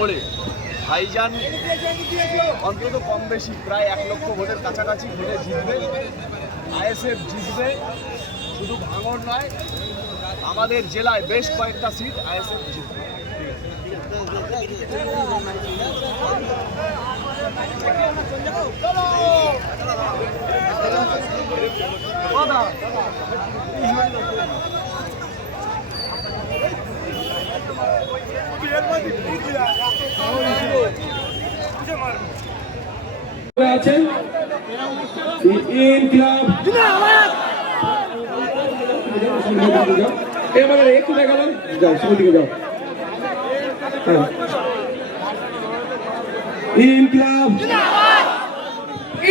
করে ভাইজান অন্তত কম বেশি প্রায় 1 লক্ষ ভোটের কাছাকাছি ভোটে জিতবে। আইএসএফ জিতবে, শুধু ভাঙড় নয়, আমাদের জেলায় বেশ কয়েকটা সিট আইএসএফ জিতবে। এবারে একটু দেখাবেন, যাও সামনের দিকে যাও। ইনকলাব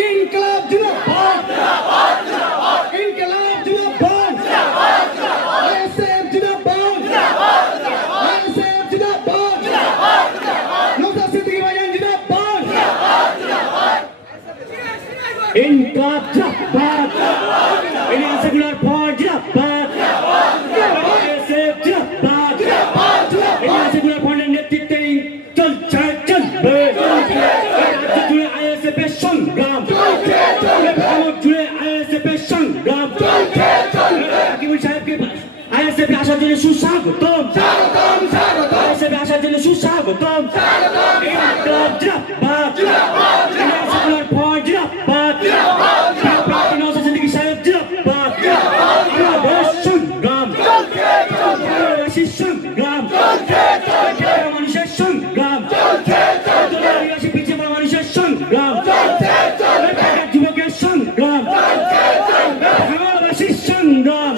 ইনকলাব জিন্দাবাদ, ইনকলাব জিন্দাবাদ, আইএসএফ জিন্দাবাদ, আইএসএফ জিন্দাবাদ, নওশাদ সিদ্দিকী ভাইজান জিন্দাবাদ, ইনকলাব জিন্দাবাদ, ইন্ডিয়ান সেকুলার পার্টি জিন্দাবাদ, আইএসএফ জিন্দাবাদ, ইন্ডিয়ান সেকুলার পার্টির নেতৃত্বে চলছে চলবে রাজ্য জুড়ে আইএসএফের সংগ্রাম, ভারত জুড়ে আইএসএফের সংগ্রাম। হাকিমুল সাহেবকে আইএসএফে আসার জন্য সুস্বাগতম, আইএসএফে আসার জন্য সুস্বাগতম। ইনকলাব জিন্দাবাদ, ইন্ডিয়ান সেকুলার পার্টি জিন্দাবাদ, প্রার্থী নওশাদ সিদ্দিকী সাহেব জিন্দাবাদ। আমাদের সংগ্রাম, আদিবাসীর সংগ্রাম, মানুষের সংগ্রাম, আদিবাসী পিছিয়ে পড়া মানুষের সংগ্রাম, যুবকের সংগ্রাম, ভারতবাসীর সংগ্রাম।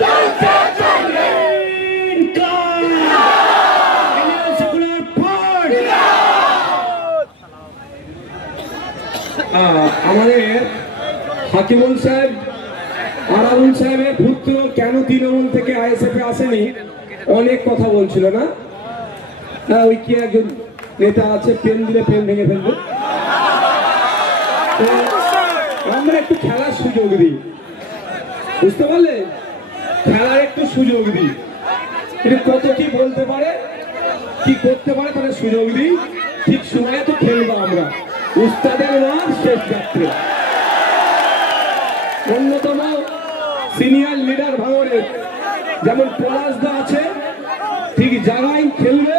আমাদের হাকিমুল সাহেব আরাবুল সাহেবের পুত্র কেন তৃণমূল থেকে আইএসএফ এ আসেনি অনেক কথা বলছিল না? ওই কি একজন নেতা আছে, পেন দিলে পেন ভেঙে ফেলবে। আমরা একটু খেলার সুযোগ দিই, বুঝতে পারলে? খেলার একটু সুযোগ দিই, এটা কত কি বলতে পারে, কি করতে পারে, তাহলে সুযোগ দিই। ঠিক সময়ে তো খেলবো আমরা, উস্তাদের নাম শেষ যাত্রা। অন্যতম সিনিয়র লিডার ভাঙড়ের যেমন পলাশদা আছে, ঠিক জায়গায় খেলবে,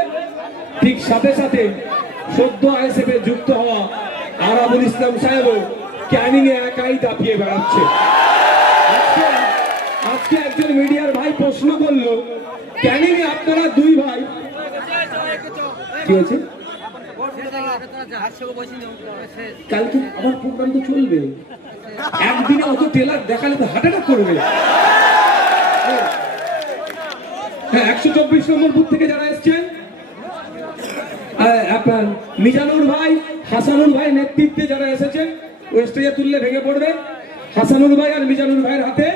ঠিক সাথে সাথে সদ্য আইএসএফ এ যুক্ত হওয়া আরাবুল ইসলাম সাহেবও ক্যানিং এ একাই দাপিয়ে বেড়াচ্ছে। আজকে একজন মিডিয়ার ভাই প্রশ্ন করলো, ক্যানিং এ আপনারা দুই ভাই, কি হয়েছে? কালকে আবার প্রোগ্রাম তো চলবে, একদিনে অত ট্রেলার দেখালে তো হার্ট অ্যাটাক করবে। হ্যাঁ, 124 নম্বর বুথ থেকে যারা এসছেন, আপনার মিজানুর ভাই, হাসানুর ভাই নেতৃত্বে যারা এসেছেন, ওই স্টেজে তুললে ভেঙে পড়বে। হাসানুর ভাই আর মিজানুর ভাইয়ের হাতে